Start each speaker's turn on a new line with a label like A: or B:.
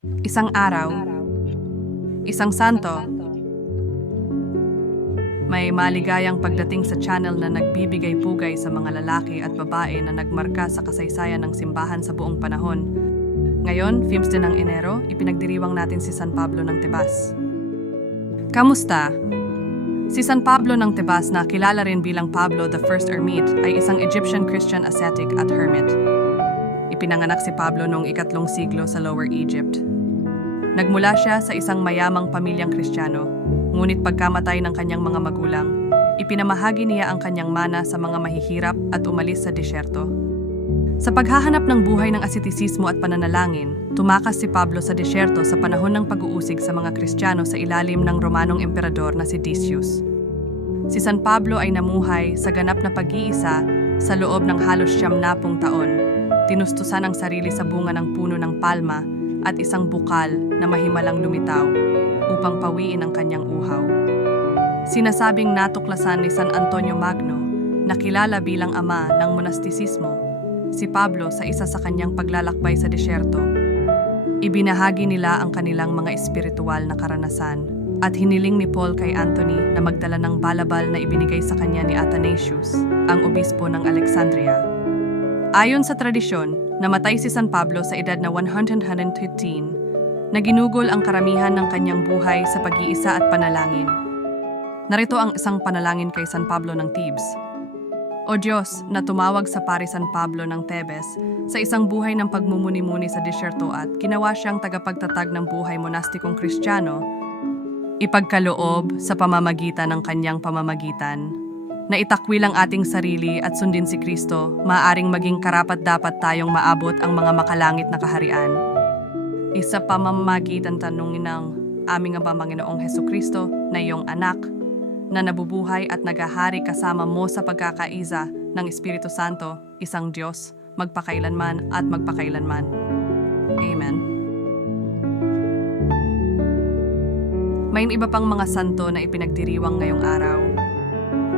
A: Isang araw, isang santo, may maligayang pagdating sa channel na nagbibigay pugay sa mga lalaki at babae na nagmarka sa kasaysayan ng simbahan sa buong panahon. Ngayon, Films din ng Enero, ipinagdiriwang natin si San Pablo ng Tebas. Kamusta? Si San Pablo ng Tebas na kilala rin bilang Pablo the First Ermite ay isang Egyptian Christian ascetic at hermit. Ipinanganak si Pablo noong ikatlong siglo sa Lower Egypt. Nagmula siya sa isang mayamang pamilyang Kristiyano, ngunit pagkamatay ng kanyang mga magulang, ipinamahagi niya ang kanyang mana sa mga mahihirap at umalis sa disyerto. Sa paghahanap ng buhay ng asetisismo at pananalangin, tumakas si Pablo sa disyerto sa panahon ng pag-uusig sa mga Kristiyano sa ilalim ng Romanong emperador na si Decius. Si San Pablo ay namuhay sa ganap na pag-iisa sa loob ng halos siyam na pung taon. Tinustusan ang sarili sa bunga ng puno ng palma at isang bukal na mahimalang lumitaw upang pawiin ang kanyang uhaw. Sinasabing natuklasan ni San Antonio Magno na kilala bilang ama ng monastisismo, si Pablo sa isa sa kanyang paglalakbay sa disyerto. Ibinahagi nila ang kanilang mga espiritual na karanasan at hiniling ni Paul kay Anthony na magdala ng balabal na ibinigay sa kanya ni Athanasius, ang obispo ng Alexandria. Ayon sa tradisyon, namatay si San Pablo sa edad na 115 na ginugol ang karamihan ng kanyang buhay sa pag-iisa at panalangin. Narito ang isang panalangin kay San Pablo ng Thebes. O Diyos, na tumawag sa pari San Pablo ng Tebes sa isang buhay ng pagmumuni-muni sa disyerto at ginawa siyang tagapagtatag ng buhay monastikong kristyano, ipagkaloob sa pamamagitan ng kanyang pamamagitan, na itakwil ang ating sarili at sundin si Kristo, maaring maging karapat-dapat tayong maabot ang mga makalangit na kaharian. Isa pamamagitan tanungin ng aming Aba Panginoong Heso Kristo na iyong anak, na nabubuhay at nagahari kasama mo sa pagkakaisa ng Espiritu Santo, isang Diyos, magpakailanman at magpakailanman. Amen. May iba pang mga santo na ipinagdiriwang ngayong araw.